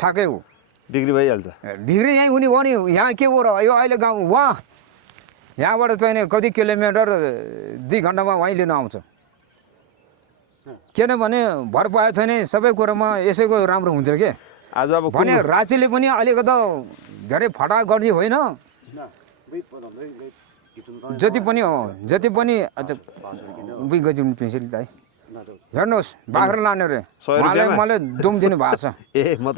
ठ्याक्कै हो बिक्री भइहाल्छ बिक्री यहीँ हुने भयो नि यहाँ के हो र यो अहिले गाउँ वहाँ यहाँबाट चाहिँ कति किलोमिटर 2 घन्टामा वहीँ लिन आउँछ किनभने भर पाए छैन सबै कुरोमा यसैको राम्रो हुन्छ के आज अब भने राज्यले पनि अलिकति धेरै फटा गर्ने होइन जति पनि गजिम पेन्सिल दाइ हेर्नुहोस् बाख्रा लाने रे मलाई दुम दिनु भएको छ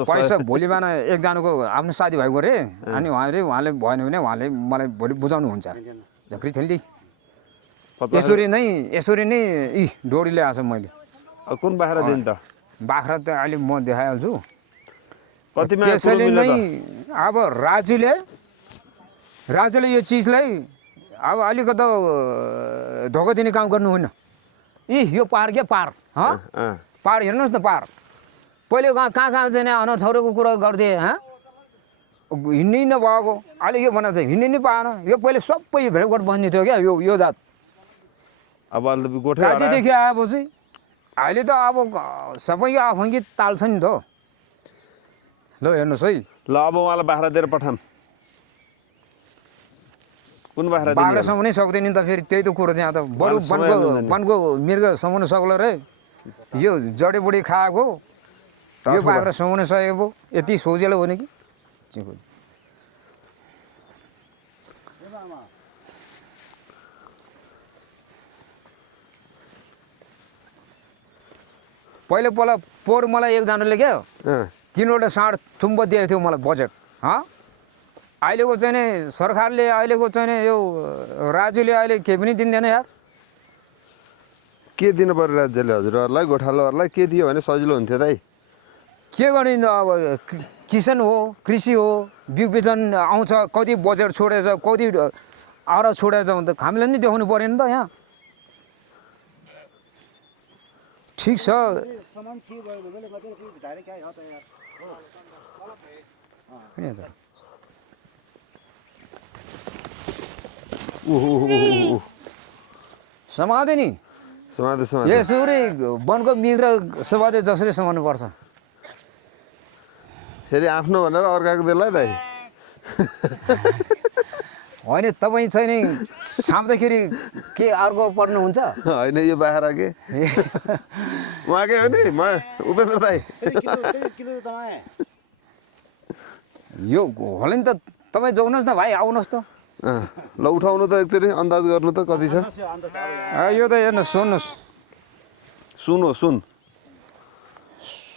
पैसा भोलि बिहान एकजनाको आफ्नो साथीभाइ गयो रे अनि उहाँले भएन भने उहाँले मलाई भोलि बुझाउनु हुन्छ झक्री थेल्दी यसरी नै डोरी ल्याएको छ मैले कुन बाख्रा दिनु त बाख्रा त अहिले म देखाइहाल्छु कतिमा त्यसैले नै अब राज्यले यो चिजलाई अब अलिकति धोका दिने काम गर्नु होइन यो पार क्या पार पार हेर्नुहोस् न पार पहिले कहाँ चाहिँ अनौठौरोको कुरा गर्थे हिँड्नै नभएको अहिले यो भन्न चाहिँ हिँड्नै पाएन यो पहिले सबै भेडगोठ बन्ने थियो क्या यो जात अब काँटीदेखि आएपछि अहिले त अब सबैको आफङ्गी ताल छ नि त ल हेर्नुहोस् है ल अब उहाँलाई बाख्रा दिएर पठाम कुन बाख्रा बाख्रासम्म नै सक्दैन नि त फेरि त्यही त कुरो चाहिँ त बरु वनको मृग समाउनु सक्ला रे यो जडीबुडी खाएको यो बाख्रा समाउनु सकेको यति सोझेलो हो नि कि पहिला पोहोर मलाई एकजनाले क्या 3वटा साँड थुम्बो दिएको थियो मलाई बजेट अहिलेको चाहिँ नि सरकारले अहिलेको चाहिँ नि यो राज्यले अहिले केही पनि दिँदैन यार के दिनु पर्यो राज्यले हजुरहरूलाई गोठालोहरूलाई के दियो भने सजिलो हुन्थ्यो दाइ के गर्ने अब किसान हो कृषि हो बिउ बिजन आउँछ कति बजेट छोडेछ कति आएर छोडेछ भने त हामीले नि देखाउनु पऱ्यो नि त यहाँ ठिक छ समाते नि समाते समाते यसरी वनको मिग्र समाते जसरी समाउनुपर्छ। फेरि आफ्नो भनेर अर्काको देला दाइ होइन तपाईँ चाहिँ नि साप्दाखेरि के अर्को पर्नुहुन्छ? होइन यो बाख्रा के उहाँकै हो नि म उपेन्द्र दाइ यो होला नि त तपाईँ जाउनुहोस् न भाइ आउनुहोस् त। ल उठाउनु त एकचोटि अन्दाज गर्नु त कति छ यो त हेर्नु सुन्नुहोस् सुन हो सुन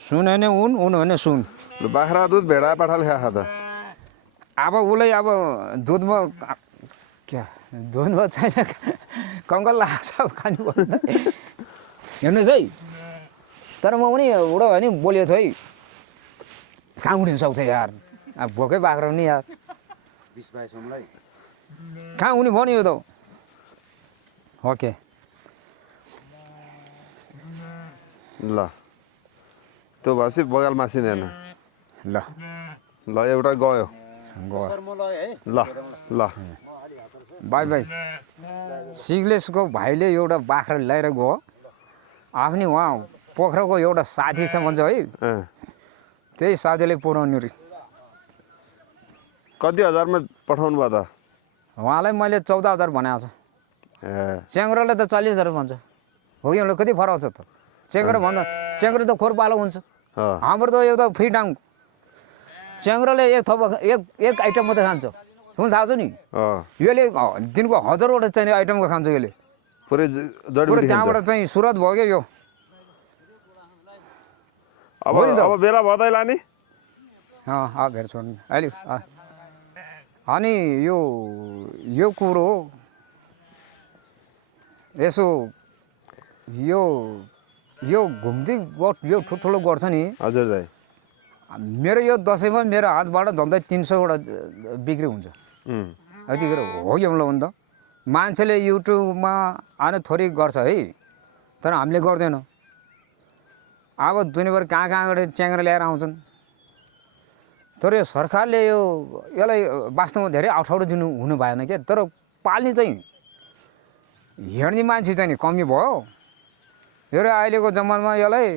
सुन होइन उन उन होइन सुन। ल बाख्रा दुध भेडा पाठाले खा त अब उसलाई अब दुधमा क्या दुधमा छैन कङ्कल लाग्छ अब खानु पर्दैन। हेर्नुहोस् है तर म पनि बुढो भयो नि बोलिएको छु है कहाँ उठिन सक्छ यार अब भोकै बाख्रा नि यार 20-22 कहाँ हुने भयो नि यो त ओके ल त्यो भएपछि बगाल मासिँदैन ल ल एउटा गयो गयो ल ल बाई बाई सिग्लेसको भाइले एउटा बाख्रा ल्याएर गयो आफ्नै उहाँ पोखराको एउटा साथी छ भन्छ है त्यही साथीले पुऱ्याउनु रे कति हजारमा पठाउनु भयो त उहाँलाई मैले 14,000 भनेको छु च्याङ्ग्रोले त 40,000 भन्छ हो कि कति फरक छ त च्याङ्ग्रो भन्दा च्याङ्ग्रो त खोर पालो हुन्छ हाम्रो त यो त फ्री टाइम च्याङ्ग्रोले एक आइटम मात्रै खान्छ तुम्लाई थाहा छ नि यसले दिनको 1000वटा चाहिने आइटमको खान्छ यसले पुरै पुरै जडीबुटी त्यहाँबाट चाहिँ सुरुवात भयो क्या यो अब बेला भदै लाने भेट छोड्नु अहिले अनि यो कुरो यसो यो घुम्दै यो ठुल्ठुलो गर्छ नि हजुर दाइ मेरो यो दसैँमा मेरो हातबाट झन्डै 300वटा बिक्री हुन्छ यतिखेर हो कि मतलब नि त मान्छेले युट्युबमा आएर थोरै गर्छ है तर हामीले गर्दैनौँ अब दुनियाँभर कहाँ कहाँबाट च्याङ्ग्रो ल्याएर आउँछन् तर यो सरकारले यसलाई वास्तवमा धेरै अठाउरो दिनु हुनु भएन क्या तर पाल्ने चाहिँ हेर्ने मान्छे चाहिँ नि कमी भयो यो अहिलेको जमानामा यसलाई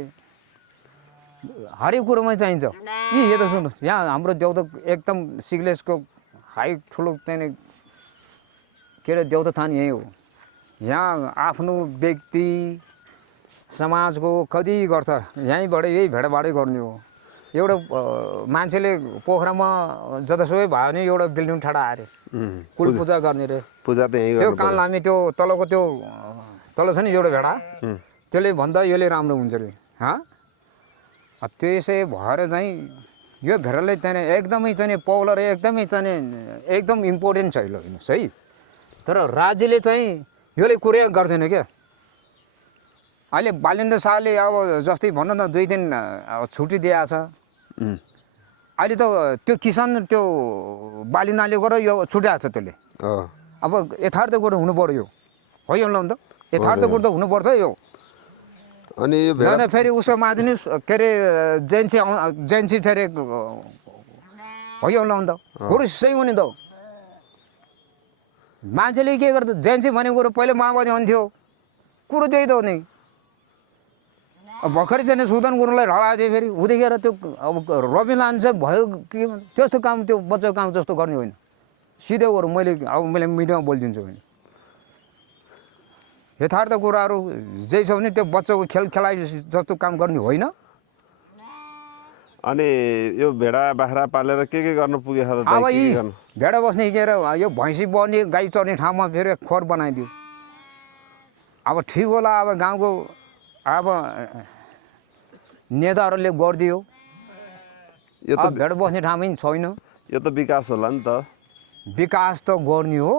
हरेक कुरोमा चाहिन्छ यो त सुन्नुहोस् यहाँ हाम्रो देउता एकदम सिग्लेसको हाई ठुलो चाहिँ के अरे देउता थान यही हो यहाँ आफ्नो व्यक्ति समाजको कति गर्छ यहीँबाट यही भेडाबाटै गर्ने हो एउटा मान्छेले पोखरामा जतासुकै भयो भने एउटा बिल्डिङ ठाडा आएर कुल पूजा गर्ने रे पूजा त यही त्यो कान हामी त्यो तलको त्यो तल छ नि एउटा भेडा त्यसले भन्दा यसले राम्रो हुन्छ रे त्यसै भएर चाहिँ यो भेडालाई चाहिँ एकदमै चाहिँ पपुलर एकदमै चाहिँ एकदम इम्पोर्टेन्ट छ हेर्नुहोस् है तर राज्यले चाहिँ यसले कुरै गर्दैन क्या अहिले बालेन्द्र शाहले अब जस्तै भनौँ न 2 दिन छुट्टी दिएको छ अहिले त त्यो किसान त्यो बाली नाली गरेर यो छुट्याएको छ त्यसले अब यथार्थ कुरो हुनु पर्यो हो यो ल त यथार्थ कुरो त हुनुपर्छ यो अनि यो भेडा फेरि उसको माथि के अरे जेन्सी फेरि हो यो ल त कुरो सही हो नि त मान्छेले के गर्छ जेन्सी भनेको कुरो पहिले माओवादी हुन्थ्यो कुरो त्यही त हो नि भर्खरै चाहिँ सुदन गुरुङलाई हराइदियो फेरि उदेखिएर त्यो अब रवि लान्छ भयो के त्यस्तो काम त्यो बच्चाको काम जस्तो गर्ने होइन सिधै गरौँ मैले मिडियामा बोलिदिन्छु भने यथार्थ कुराहरू जे छ भने त्यो बच्चाको खेलाइ जस्तो काम गर्ने होइन अनि यो भेडा बाख्रा पालेर के गर्न पुगेछ त अब यी भेडा बस्ने हिँडेर यो भैँसी बढ्ने गाई चर्ने ठाउँमा फेरि खोर बनाइदियो अब ठिक होला अब गाउँको अब नेताहरूले गरिदियो यो त भेडा बस्ने ठाउँ पनि छैन यो त विकास होला नि त विकास त गर्ने हो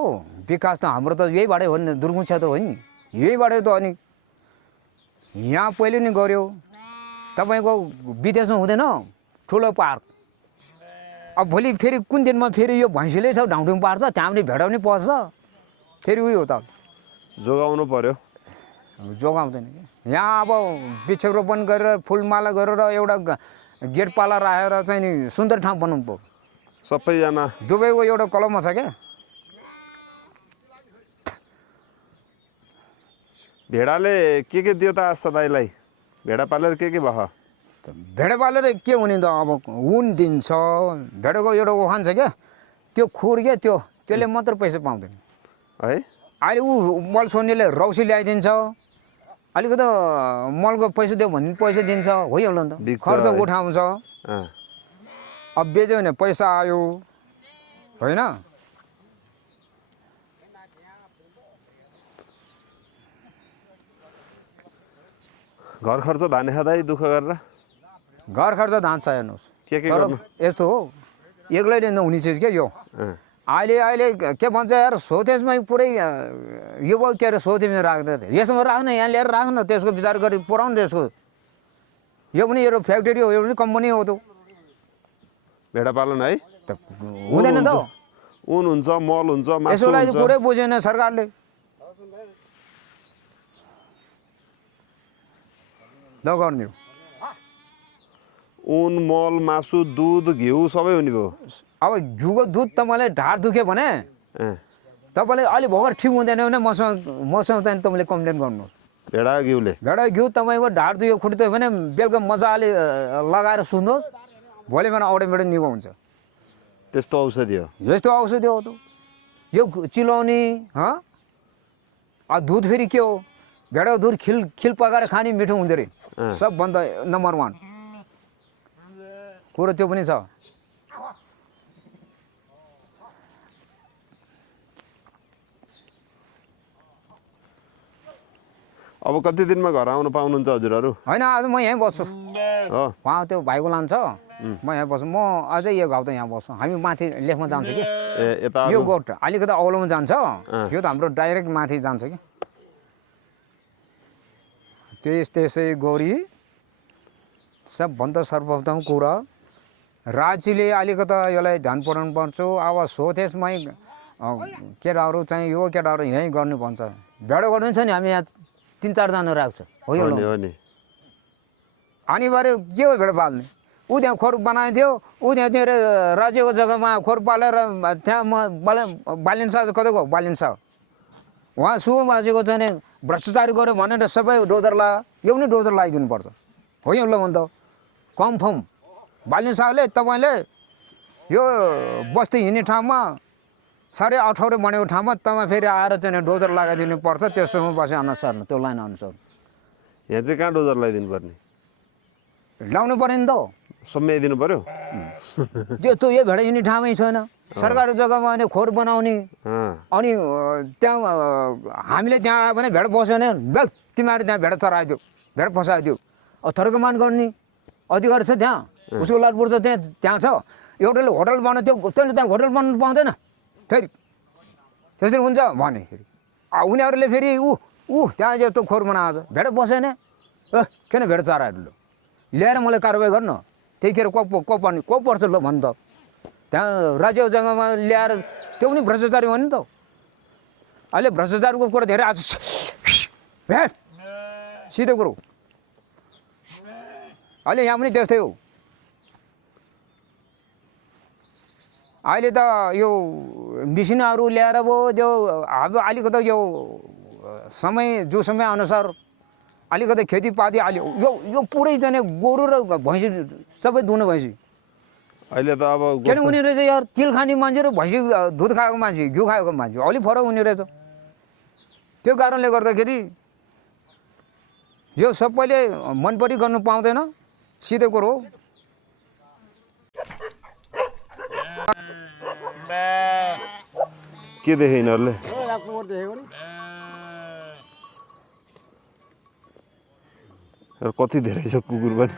विकास त हाम्रो त यहीबाटै हो नि दुर्गुङ क्षेत्र हो नि यहीबाटै त अनि यहाँ पहिले नि गऱ्यो तपाईँको विदेशमा हुँदैन ठुलो पार्क अब भोलि फेरि कुन दिनमा फेरि यो भैँसीले छ ढाउँठुङ पार्छ त्यहाँ पनि भेडा पनि पस्छ फेरि उयो हो त जोगाउनु पर्यो जोगाउँदैन यहाँ अब वृक्षरोपण गरेर फुलमाला गरेर एउटा गेटपाला राखेर चाहिँ नि सुन्दर ठाउँ बनाउनु पर्यो सबैजना दुबईको एउटा कलममा छ क्या भेडाले के दियो त आशा दाइलाई? भेडा पालेर के भयो? भेडा पालेर के हुने त अब ऊन दिन्छ, भेडाको एउटा ओखान छ क्या, त्यो खुर क्या, त्यसले मात्र पैसा पाउँदैन है। अहिले ऊ मल सोर्नेले रौसी ल्याइदिन्छ, अलिकति मलको पैसा दियो भने पैसा दिन्छ, भइहाल्यो नि त, खर्च उठाउँछ। अब बेच्यो भने पैसा आयो होइन। घर खर्च धाने खाँदै दुःख गरेर? घर खर्च धान्छ हेर्नुहोस्, के गर्नु? यस्तो हो, एक्लैले नहुने चिज क्या यो। अहिले के भन्छ यार, सोतेजमै पुरै यो भयो के अरे, सोतेजमा राख्दै यसमा राख्न, यहाँ ल्याएर राख्न, त्यसको विचार गरी पुऱ्याउनु त्यसको। यो पनि एउटा फ्याक्ट्री हो, यो पनि कम्पनी हो त। भेडा पालन है हुँदैन त, ऊन हुन्छ, मल हुन्छ, मासु यसको लागि हुन्छ। कुरै बुझेन सरकारले। नगर्ने हो। ऊन, मल, मासु, दुध, घिउ सबै हुने भयो। अब घिउको दुध तपाईँलाई ढाड दुख्यो भने तपाईँले अलि भर्खर ठिक हुँदैन भने मसँग चाहिँ तपाईँले कम्प्लेन गर्नु। भेडा घिउले? भेडा घिउ तपाईँको ढाड दुख्यो, खुट्यो भने बेलुका मजाले लगाएर सुन्नुहोस्, भोलि बिहान अटोमेटिक निको हुन्छ। त्यस्तो औषधि हो? यस्तो औषधि हो त यो चिलाउने। दुध फेरि के हो, भेडाको दुध खिल पकाएर खाने मिठो हुँदो रहेछ, सबभन्दा नम्बर 1 कुरो त्यो पनि छ। अब कति दिनमा घर आउनु पाउनुहुन्छ हजुरहरू? होइन, आज म यहीँ बस्छु, हो उहाँ त्यो भाइको लान्छ, म यहाँ बस्छु। म अझै यो गाउँ त यहाँ बस्छु, हामी माथि लेखमा जान्छ कि यता यो गोठ अलिकति औलोमा जान्छ, यो त हाम्रो डाइरेक्ट माथि जान्छ कि। त्यसै गरी सबभन्दा सर्वप्रथम कुरा राज्यले अलिकति यसलाई ध्यान पुऱ्याउनु पर्छ। अब सोतेसमै केटाहरू चाहिँ यो केटाहरू यहीँ गर्नु भन्छ, भेडो गर्नु छ नि, हामी यहाँ 3-4 जना राख्छ, हो यो अनिवार्य के हो भेडो पाल्ने। ऊ त्यहाँ खोर बनाएको थियो, ऊ त्यहाँतिर राज्यको जग्गामा खोर पालेर त्यहाँ म बालिन्सा कतै गयो, बालिन्सा उहाँ सुम बाजेको चाहिँ भ्रष्टाचार गऱ्यो भनेर सबै डोजर लगायो, यो पनि डोजर लगाइदिनु पर्छ, हो यो ल भन्छ कन्फर्म। बालिन्साले तपाईँले यो बस्ती हिँड्ने ठाउँमा 18.5 बनेको ठाउँमा तपाईँ फेरि आएर चाहिँ डोजर लगाइदिनु पर्छ, त्यसोमा बसे अनुसार त्यो लाइन अनुसार। यहाँ चाहिँ कहाँ डोजर लगाइदिनु पर्ने? लाउनु पऱ्यो नि त, सम्याइदिनु पर्यो। त्यो यो भेडा हिँड्ने ठाउँमै छैन, सरकारी जग्गामा अनि खोर बनाउने, अनि त्यहाँ हामीले त्यहाँ आयो भने भेडा बस्यो भने तिमीहरू त्यहाँ भेडा चराइदियो, भेडा फसाइदियो, थर्कमान गर्ने अधिकार छ त्यहाँ, उसको लाटपुर त त्यहाँ छ। एउटाले होटल बनाउँथ्यो, त्यसले त्यहाँ होटल बनाउनु पाउँदैन फेरि, त्यसरी हुन्छ भने फेरि उनीहरूले फेरि ऊ त्यहाँ यस्तो खोर बनाएको छ, भेडा बसेन, किन भेडा चराहरू ल्याएर मलाई कारवाही गर्न, त्यहीखेर को पर्छ ल भन् त। त्यहाँ राज्य जग्गामा ल्याएर त्यो पनि भ्रष्टाचारी हो नि त। अहिले भ्रष्टाचारको कुरा धेरै आज सिधै कुरो, अहिले यहाँ पनि त्यस्तै हो। अहिले त यो मिसिनहरू ल्याएर अब त्यो अब अलिकति यो समय अनुसार अलिकति खेतीपाती अहिले यो पुरै जाने गोरु र भैँसी सबै दुहुने भैँसी। अहिले त अब किन हुने रहेछ यार, तिल खाने मान्छे र भैँसी दुध खाएको मान्छे, घिउ खाएको मान्छे अलिक फरक हुने रहेछ। त्यो कारणले गर्दाखेरि यो सबैले मनपरी गर्नु पाउँदैन, सिधै कुरो हो। के देखे यिनीहरूले? कति धेरै छ कुकुर पनि।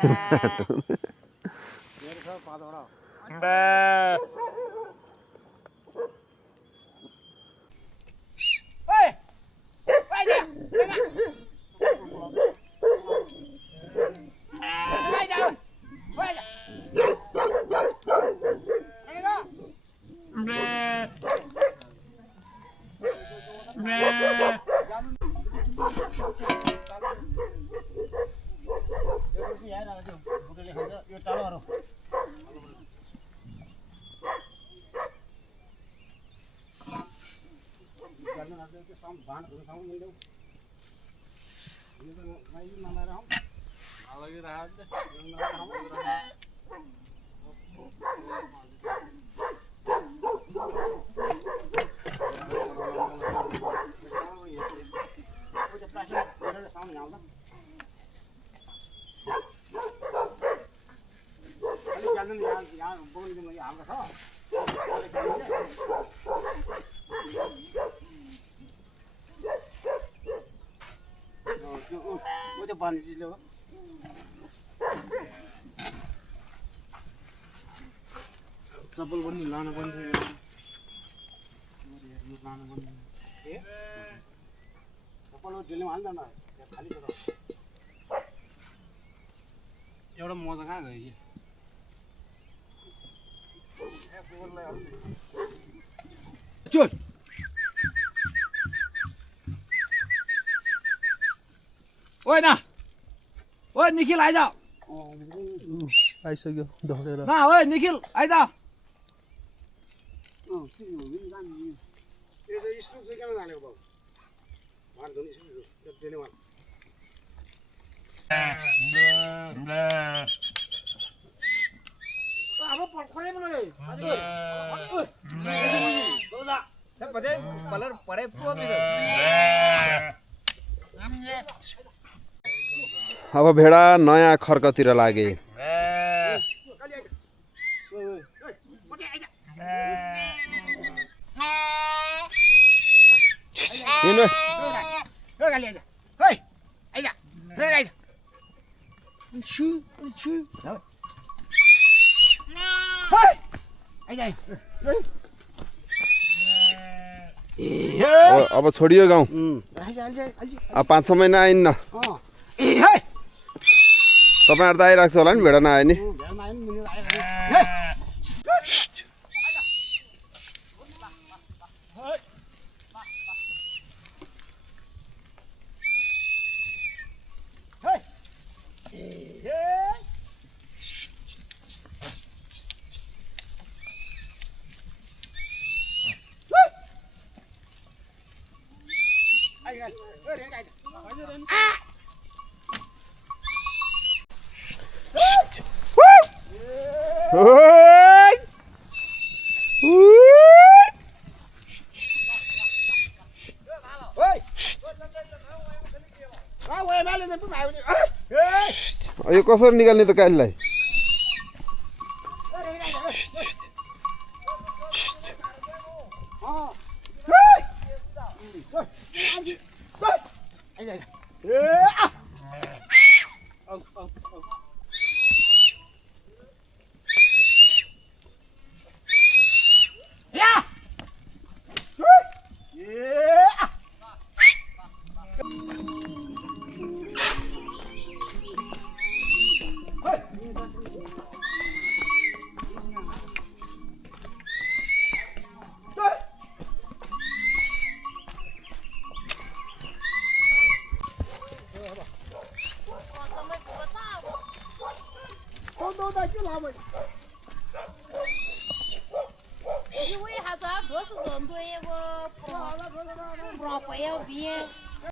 चप्पल पनि लानु पर्ने चप्पल ढिलो हाल्दा न खाली एउटा मजा कहाँ गयो चल ओइ न ओइ निखिल आइज आइसक्यो धकेर न ओइ निखिल आइज अब भेडा नयाँ खर्कतिर लागे अब छोडियो गाउँ अब 5-6 महिना आइन्न तपाईँहरू त आइरहेको छ होला नि भेडा नआयो नि यो कसरी निकाल्ने त कालीलाई因为还是多是人多一个，不好不要变。